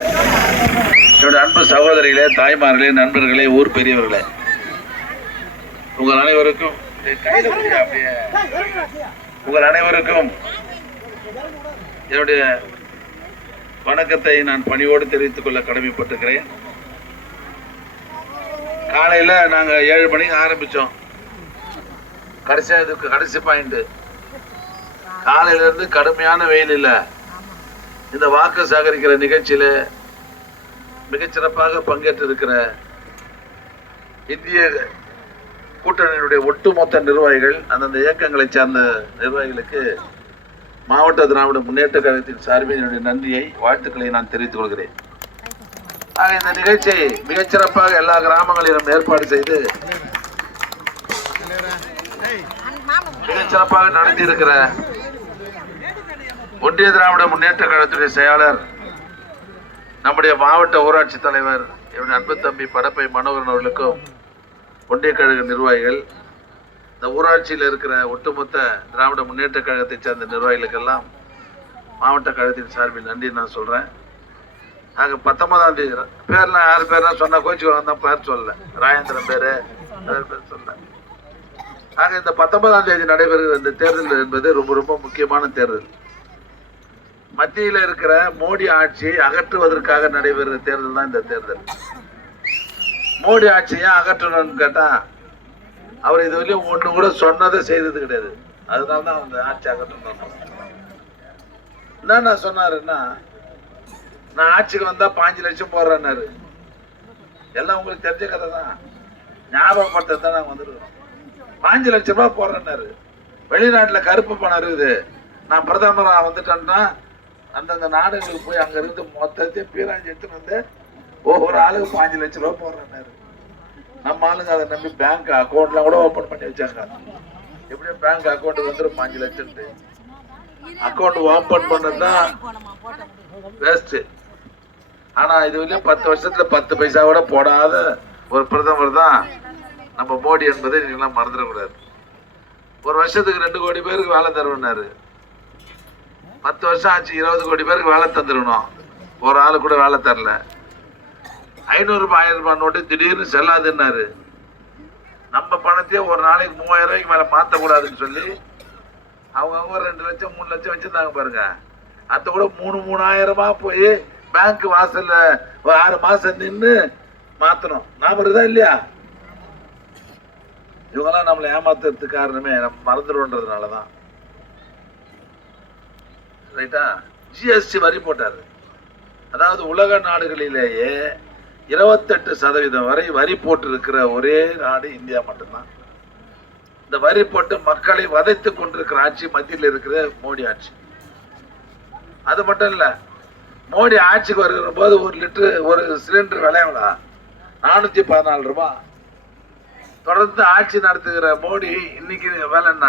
என்னுடைய அன்பு சகோதரிகளே, தாய்மார்களே, நண்பர்களே, ஊர் பெரியவர்களே, உங்கள் அனைவருக்கும் என்னுடைய வணக்கத்தை நான் பணியோடு தெரிவித்துக் கொள்ள கடமைப்பட்டிருக்கிறேன். காலையில் நாங்கள் 7 மணிக்கு ஆரம்பித்தோம். கடைசி பாயிண்ட், காலையிலேருந்து கடுமையான வெயில் இல்லை. இந்த வாக்கு சேகரிக்கிற நிகழ்ச்சியில் மிகச்சிறப்பாக பங்கேற்றிருக்கிற இந்திய கூட்டணியினுடைய ஒட்டுமொத்த நிர்வாகிகள், அந்தந்த இயக்கங்களை சார்ந்த நிர்வாகிகளுக்கு மாவட்ட திராவிட முன்னேற்ற கழகத்தின் சார்பில் என்னுடைய நன்றியை, வாழ்த்துக்களை நான் தெரிவித்துக் கொள்கிறேன். ஆக இந்த நிகழ்ச்சியை மிகச்சிறப்பாக எல்லா கிராமங்களிலும் ஏற்பாடு செய்து மிகச்சிறப்பாக நடத்தி இருக்கிற ஒன்றிய திராவிட முன்னேற்ற கழகத்துடைய செயலாளர், நம்முடைய மாவட்ட ஊராட்சி தலைவர் என்னுடைய அன்பு தம்பி படப்பை மனோகரன் அவர்களுக்கும், ஒன்றிய கழக நிர்வாகிகள், இந்த ஊராட்சியில் இருக்கிற ஒட்டுமொத்த திராவிட முன்னேற்ற கழகத்தை சார்ந்த நிர்வாகிகளுக்கெல்லாம் மாவட்ட கழகத்தின் சார்பில் நன்றி நான் சொல்கிறேன். ஆக 19ஆம் தேதி பேர்லாம் யார் பேர்லாம் சொன்னால் கோச்சிக்கு தான் பேர் சொல்லலை, ராயேந்திரன் பேர் சொல்ல. ஆக இந்த 19ஆம் தேதி நடைபெறுகிற இந்த தேர்தல் என்பது ரொம்ப ரொம்ப முக்கியமான தேர்தல். மத்தியில் இருக்கிற மோடி ஆட்சியை அகற்றுவதற்காக நடைபெறுகிற தேர்தல் தான் இந்த தேர்தல். மோடி ஆட்சியை அகற்றணும்னு கேட்டால் அவர் இதுவரையும் ஒன்று கூட சொன்னதை செய்தது கிடையாது. அதனால தான் அந்த ஆட்சி அகற்றணும். என்ன சொன்னாருன்னா, நான் ஆட்சிக்கு வந்தால் 5 லட்சம் போடுறேன்னாரு. எல்லாம் உங்களுக்கு தெரிஞ்ச கதை தான், ஞாபகப்படுத்த தான் நாங்கள் வந்துருக்கோம். 5 லட்சம் ரூபாய் போடுறேன்னாரு. வெளிநாட்டில் கருப்பு பணம் இருக்குது, நான் பிரதமராக வந்துட்டேன்னா அந்தந்த நாடுகளுக்கு போய் அங்கே இருந்து மொத்தத்தையும் பீராஞ்சி எடுத்துன்னு வந்து ஒவ்வொரு ஆளுக்கு 5 லட்சம் ரூபாய் போடுறேன்னாரு. நம்ம ஆளுங்க அதை நம்பி பேங்க் அக்கௌண்ட்லாம் கூட ஓப்பன் பண்ணி வச்சாங்க. எப்படியும் பேங்க் அக்கௌண்ட்டுக்கு வந்துடும் 5 லட்சம். அக்கௌண்ட் ஓப்பன் பண்ணது தான் வேஸ்ட்டு. ஆனால் இது வரையும் 10 வருஷத்தில் 10 பைசா கூட போடாத ஒரு பிரதமர் தான் நம்ம மோடி என்பதை நீங்களாம் மறந்துடக்கூடாது. ஒரு வருஷத்துக்கு 2 கோடி பேருக்கு வேலை தருவனாரு. 10 வருஷம் ஆச்சு, 20 கோடி பேருக்கு வேலை தந்துடணும். ஒரு ஆளு கூட வேலை தரல. 500 ரூபாய் 1000 ரூபாய் நோட்டு திடீர்னு செல்லாதுன்னாரு. நம்ம பணத்தையே ஒரு நாளைக்கு 3000 ரூபாய்க்கு மேலே மாற்றக்கூடாதுன்னு சொல்லி அவங்க 2 லட்சம் 3 லட்சம் வச்சுருந்தாங்க பாருங்க. அதை கூட 3,000 போய் பேங்க் வாசல்ல ஒரு 6 மாசம் நின்று மாற்றணும். நாம இருந்தா இல்லையா? இவங்கெல்லாம் நம்மளை ஏமாத்துறதுக்கு காரணமே நம்ம மறந்துடுவோன்றதுனால தான். ரைட்டா? ஜிஎஸ்டி வரி போட்டாரு. அதாவது உலக நாடுகளிலேயே 28% வரை வரி போட்டு இருக்கிற ஒரே நாடு இந்தியா மட்டும்தான். இந்த வரி போட்டு மக்களை வதைத்து கொண்டிருக்கிற ஆட்சி மத்தியில் இருக்கிற மோடி ஆட்சி. அது மட்டும் இல்ல, மோடி ஆட்சிக்கு வருகிற போது ஒரு சிலிண்டர் விலை எவ்வளோ? 414 ரூபாய். தொடர்ந்து ஆட்சி நடத்துகிற மோடி இன்னைக்கு வேலை என்ன?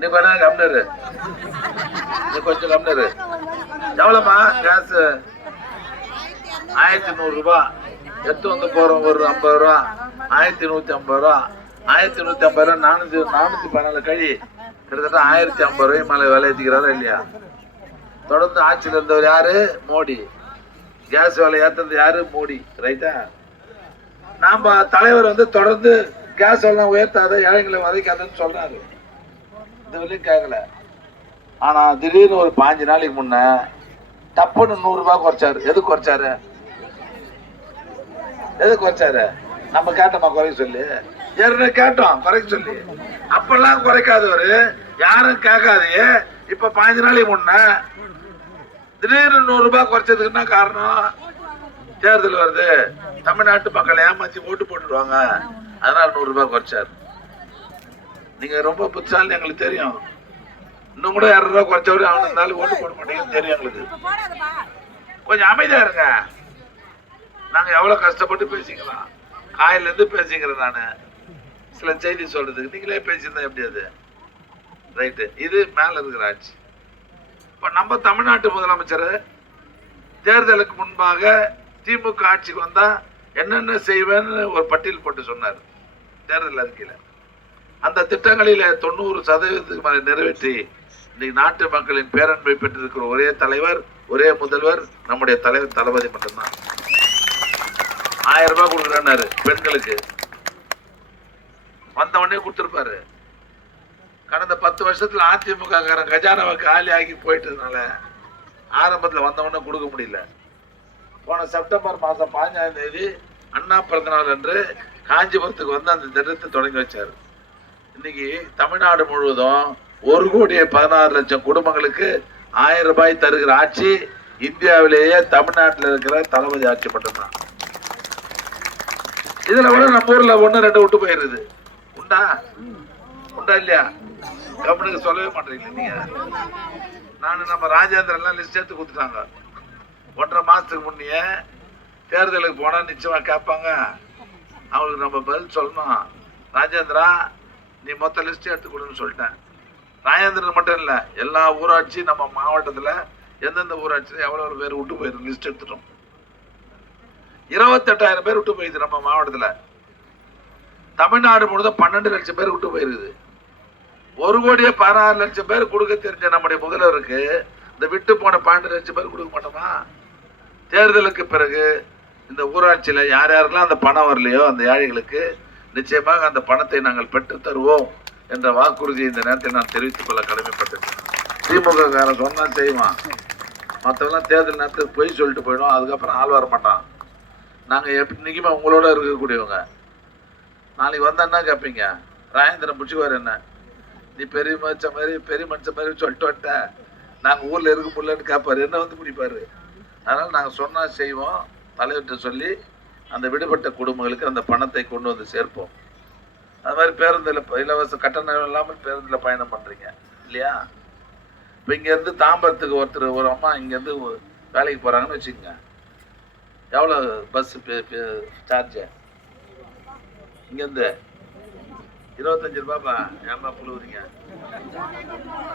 நீ கொஞ்சம் கம்னரு. எவ்வளோமா கேஸ்? 1100 ரூபாய். எடுத்து வந்து போறோம் ஒரு 50 ரூபா, 1150 ரூபா, 1150 ரூபா, 414 கழி கிட்டத்தட்ட 1050 ரூபாய் மேலே விலை ஏற்றிக்கிறாரா இல்லையா? தொடர்ந்து ஆட்சியில் இருந்தவர் யாரு? மோடி. கேஸ் விலை ஏற்றது யாரு? மோடி. ரைட்டா? நாம தலைவர் வந்து தொடர்ந்து கேஸ் எல்லாம் உயர்த்தாத, ஏழைங்களை வதைக்காதன்னு சொல்றாரு. இந்த வரையும் கேட்கல. ஆனா திடீர்னு ஒரு 5 நாளைக்கு முன்ன டப்புன்னு 100 ரூபாய் குறைச்சாரு. எதுக்கு குறைச்சாரு? நம்ம கேட்டோமா குறைக்க சொல்லி? ஏற்கனவே கேட்டோம் குறைக்க சொல்லி. அப்பெல்லாம் குறைக்காதவரு, யாரும் கேட்காதையே இப்ப 5 நாளைக்கு முன்ன திடீர்னு 100 ரூபாய் குறைச்சதுக்கு என்ன காரணம்? தேர்தல் வருது, தமிழ்நாட்டு மக்களை ஏமாத்தி ஓட்டு போட்டுடுவாங்க, அதனால 100 ரூபாய் குறைச்சாரு. நீங்க ரொம்ப புத்திசாலி, எங்களுக்கு தெரியும். இன்னும் கூட 200 ரூபாய் குறைச்சவரு அவனு இருந்தாலும் ஓட்டு போட மாட்டேங்குன்னு தெரியும் எங்களுக்கு. கொஞ்சம் அமைதியா இருங்க. நாங்க எவ்வளவு கஷ்டப்பட்டு பேசிக்கலாம். காயில இருந்து பேசிக்கிறேன் நானு. சில செய்தி சொல்றதுக்கு நீங்களே பேசியிருந்தா எப்படி அது? ரைட்டு. இது மேல இருக்கிற ஆட்சி. இப்ப நம்ம தமிழ்நாட்டு முதலமைச்சர் தேர்தலுக்கு முன்பாக திமுக ஆட்சிக்கு வந்தா என்னென்ன செய்வேன்னு ஒரு பட்டியல் போட்டு சொன்னார் தேர்தல் அறிக்கையில். அந்த திட்டங்களில 90% மேல நிறைவேற்றி இன்னைக்கு நாட்டு மக்களின் பேரன்பை பெற்றிருக்கிற ஒரே தலைவர், ஒரே முதல்வர் நம்முடைய தலைவர் தளபதி மட்டும்தான். 1000 ரூபாய் கொடுக்குறாரு பெண்களுக்கு, வந்தவொடனே கொடுத்துருப்பாரு. கடந்த 10 வருஷத்துல அதிமுக கஜானாவை காலி ஆகி போயிட்டதுனால ஆரம்பத்தில் வந்தவொடனே கொடுக்க முடியல. போன செப்டம்பர் மாதம் 15ஆம் தேதி அண்ணா பிறந்தநாள் அன்று காஞ்சிபுரத்துக்கு வந்து அந்த திட்டத்தை தொடங்கி வச்சாரு. இன்னைக்கு தமிழ்நாடு முழுவதும் 1,16,00,000 குடும்பங்களுக்கு 1000 ரூபாய் தருகிற ஆட்சி இந்தியாவிலேயே தமிழ்நாட்டில் இருக்கிற தளபதி ஆட்சி மட்டும்தான். இதுல கூட நம்ம ஊர்ல 1-2 விட்டு போயிருது. உண்டா இல்லையா? கம்பெனிக்கு சொல்லவே மாட்டீங்களா நீங்க? நம்ம ராஜேந்திரன் எல்லாம் லிஸ்ட் எடுத்து கொடுத்துட்டாங்க. 1.5 மாசத்துக்கு முன்னே தேர்தலுக்கு போனா நிச்சயமா கேட்பாங்க. அவங்களுக்கு நம்ம பதில் சொல்லணும். ராஜேந்திரா, நீ மொத்த லிஸ்ட் எடுத்து கொடுன்னு சொல்லிட்டேன். ராஜேந்திரன் மட்டும் இல்ல, எல்லா ஊராட்சி நம்ம மாவட்டத்துல எந்தெந்த ஊராட்சியில எவ்வளவு பேர் விட்டு போயிருக்கு லிஸ்ட் எடுத்துட்டோம். 28,000 பேர் விட்டு போயிடுது நம்ம மாவட்டத்துல. தமிழ்நாடு முழுவதும் 12 லட்சம் பேர் விட்டு போயிருக்குது. 1,16,00,000 பேர் கொடுக்க தெரிஞ்ச நம்முடைய முதல்வருக்கு இந்த விட்டு போன 12 லட்சம் பேர் கொடுக்க மாட்டோமா? தேர்தலுக்கு பிறகு இந்த ஊராட்சியில யார் யாருக்கெல்லாம் அந்த பணம் வரலையோ அந்த ஏழைகளுக்கு நிச்சயமாக அந்த பணத்தை நாங்கள் பெற்று தருவோம் என்ற வாக்குறுதியை இந்த நேரத்தில் நான் தெரிவித்துக் கொள்ள கடமைப்பட்டேன். திமுக காரன் சொன்னா செய்வான், மற்றவெல்லாம் தேர்தல் நேரத்துக்கு போய் சொல்லிட்டு போயிடும், அதுக்கப்புறம் ஆள் வர மாட்டான். நாங்க இன்னைக்குமே உங்களோட இருக்கக்கூடியவங்க. நாளைக்கு வந்தா என்ன கேட்பீங்க? ராஜேந்திரன் பிடிச்சிக்குவார், என்ன நீ பெரிய மனுஷன் மாதிரி சொல்லிட்டு வந்துட்ட, நாங்க ஊர்ல இருக்க முடியலன்னு கேட்பாரு, என்ன வந்து பிடிப்பாரு. அதனால நாங்க சொன்னா செய்வோம். தலைவர்கிட்ட சொல்லி அந்த விடுபட்ட குடும்பங்களுக்கு அந்த பணத்தை கொண்டு வந்து சேர்ப்போம். அது மாதிரி பேருந்துல இலவச கட்டணம் இல்லாமல் பேருந்துல பயணம் பண்றீங்க இல்லையா? இப்ப இங்க இருந்து தாம்பரத்துக்கு ஒரு அம்மா இங்க இருந்து வேலைக்கு போறாங்கன்னு வச்சுக்கோங்க, எவ்வளவு பஸ் சார்ஜ்? இங்க இருந்து 25 ரூபாப்பா. ஏமா புழுவுறீங்க?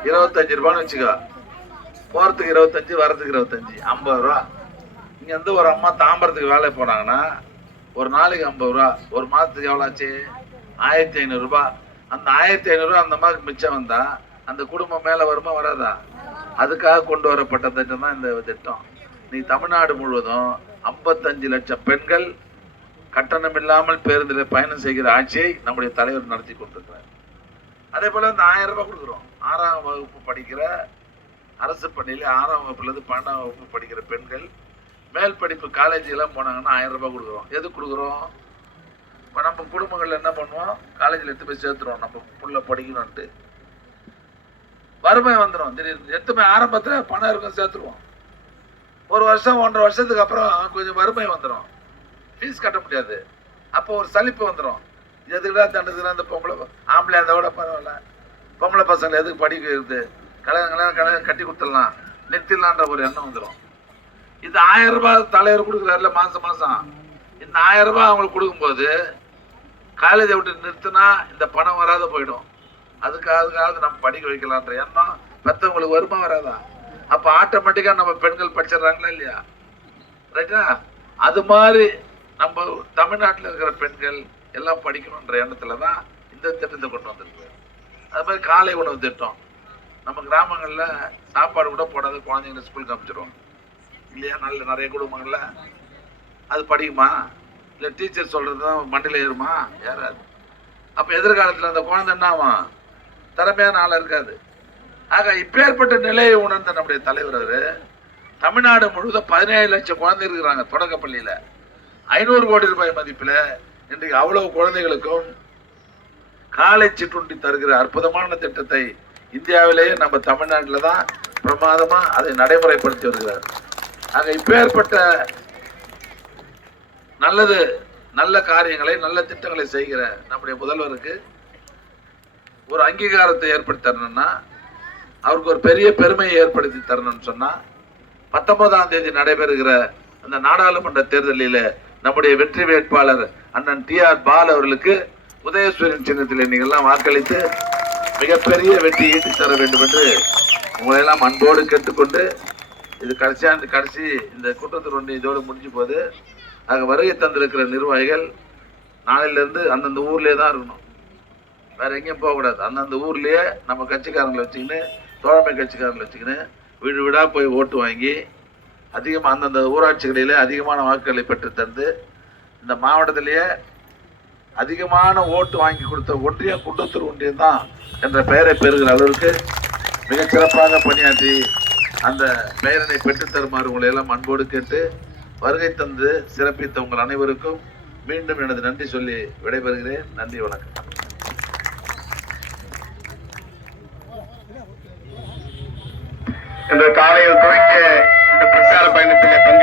25 ரூபான்னு வச்சுக்கோ. போறதுக்கு 25, வரதுக்கு 25, 50 ரூபா. இங்க இருந்து ஒரு அம்மா தாம்பரத்துக்கு வேலை போனாங்கன்னா ஒரு நாளைக்கு 50 ரூபா, ஒரு மாதத்துக்கு எவ்வளோ ஆச்சு? 1500 ரூபாய். அந்த 1500 ரூபாய் அந்த அம்மாவுக்கு மிச்சம் வந்தா அந்த குடும்பம் மேல வருமா வராதா? அதுக்காக கொண்டு வரப்பட்ட திட்டம் தான் இந்த திட்டம். நீ தமிழ்நாடு முழுவதும் 55 லட்சம் பெண்கள் கட்டணம் இல்லாமல் பேருந்தில் பயணம் செய்கிற ஆட்சியை நம்முடைய தலைவர் நடத்தி கொண்டிருக்கிறார். அதே போல இந்த 1000 ரூபாய் கொடுக்குறோம். 6ஆம் வகுப்பு படிக்கிற அரசு பள்ளியில 6ஆம் வகுப்புல இருந்து 12ஆம் வகுப்பு படிக்கிற பெண்கள் மேல் படிப்பு காலேஜ் எல்லாம் போனாங்கன்னா 1000 ரூபாய் கொடுக்குறோம். எது கொடுக்குறோம்? இப்போ நம்ம குடும்பங்கள்ல என்ன பண்ணுவோம்? காலேஜில் எடுத்து போய் சேர்த்துருவோம், நம்ம புள்ள படிக்கணும்ட்டு. வறுமை வந்துடும் திடீர்னு. எடுத்துமே ஆரம்பத்தில் பணம் இருக்கும், சேர்த்துருவோம். ஒரு வருஷம் 1.5 வருஷத்துக்கு அப்புறம் கொஞ்சம் வறுமை வந்துடும், ஃபீஸ் கட்ட முடியாது. அப்போ ஒரு சலிப்பு வந்துடும். எதுக்குடா தண்டுதுன்னா இந்த பொம்பளை ஆம்பளை அந்த விட பரவாயில்ல, பொம்பளை பசங்களை எதுக்கு படிக்க இருக்குது, கல்யாணம் கட்டி கொடுத்துடலாம், நிறுத்திடலான்ற ஒரு எண்ணம் வந்துடும். இந்த 1000 ரூபாய் தலைவர் கொடுக்குறாருல மாசம், இந்த 1000 ரூபாய் அவங்களுக்கு கொடுக்கும்போது காலேஜை விட்டு நிறுத்தினா இந்த பணம் வராத போயிடும். அதுக்காக நம்ம படிக்க வைக்கலான்ற எண்ணம் பெற்றவங்களுக்கு வருமா வராதா? அப்ப ஆட்டோமேட்டிக்கா நம்ம பெண்கள் படிச்சிடறாங்களா இல்லையா? ரைட்டா? அது மாதிரி நம்ம தமிழ்நாட்டில் இருக்கிற பெண்கள் எல்லாம் படிக்கணுன்ற எண்ணத்துலதான் இந்த திட்டத்தை கொண்டு வந்திருக்கு. அது மாதிரி காலை உணவு திட்டம். நம்ம கிராமங்கள்ல சாப்பாடு கூட போடாத குழந்தைங்களை ஸ்கூலுக்கு அனுப்பிச்சிடுவோம் இல்லையா? நிறைய குடும்பங்கள்ல அது படிக்குமா? இல்லை டீச்சர் சொல்றதுதான் மண்டியில் ஏறுமா? ஏறாது. அப்ப எதிர்காலத்தில் அந்த குழந்தை என்ன ஆகும்? திறமையான ஆளா இருக்காது. ஆக இப்பேற்பட்ட நிலையை உணர்ந்த நம்முடைய தலைவர் அவரு தமிழ்நாடு முழுவதும் 17 லட்சம் குழந்தை இருக்கிறாங்க தொடக்க பள்ளியில. 500 கோடி ரூபாய் மதிப்புல இன்றைக்கு அவ்வளவு குழந்தைகளுக்கும் காலை சிற்றுண்டி தருகிற அற்புதமான திட்டத்தை இந்தியாவிலேயே நம்ம தமிழ்நாட்டில் தான் பிரமாதமா அதை நடைமுறைப்படுத்தி வருகிறார். ஆக இப்பேற்பட்ட நல்ல காரியங்களை நல்ல திட்டங்களை செய்கிற நம்முடைய முதல்வருக்கு ஒரு அங்கீகாரத்தை ஏற்படுத்தி தரணும்னா, அவருக்கு ஒரு பெரிய பெருமையை ஏற்படுத்தி தரணும்னு சொன்னா 19ஆம் தேதி நடைபெறுகிற அந்த நாடாளுமன்ற தேர்தலில் நம்முடைய வெற்றி வேட்பாளர் அண்ணன் TR பால் அவர்களுக்கு உதயசூரியன் சின்னத்தில் நீங்கள்லாம் வாக்களித்து மிகப்பெரிய வெற்றி ஈட்டி தர வேண்டும் என்று உங்களை எல்லாம் அன்போடு கேட்டுக்கொண்டு, இது கடைசி இந்த கூட்டத்தொடர் இதோடு முடிஞ்சு போது. ஆக வருகை தந்திருக்கிற நிர்வாகிகள் நாளையிலிருந்து அந்தந்த ஊர்லேயே தான் இருக்கணும். வேற எங்கேயும் போகக்கூடாது. அந்தந்த ஊர்லயே நம்ம கட்சிக்காரங்களை வச்சுக்கின்னு, தோழமை கட்சிக்காரங்களை வச்சுக்கின்னு வீடு வீடா போய் ஓட்டு வாங்கி அதிகமாக அந்தந்த ஊராட்சிகளிலே அதிகமான வாக்குகளை பெற்று தந்து இந்த மாவட்டத்திலேயே அதிகமான ஓட்டு வாங்கி கொடுத்த ஒன்றியம் குன்றத்தூர் ஒன்றியம் தான் என்ற பெயரை பெறுகிற அளவிற்கு மிகச்சிறப்பாக பணியாற்றி அந்த பெயரினை பெற்றுத் தருமாறு உங்களை எல்லாம் அன்போடு கேட்டு வருகை தந்து சிறப்பித்த உங்கள் அனைவருக்கும் மீண்டும் எனது நன்றி சொல்லி விடைபெறுகிறேன். நன்றி, வணக்கம். இன்று காலையில் துவங்கிய இந்த பிரச்சார பயணத்தில்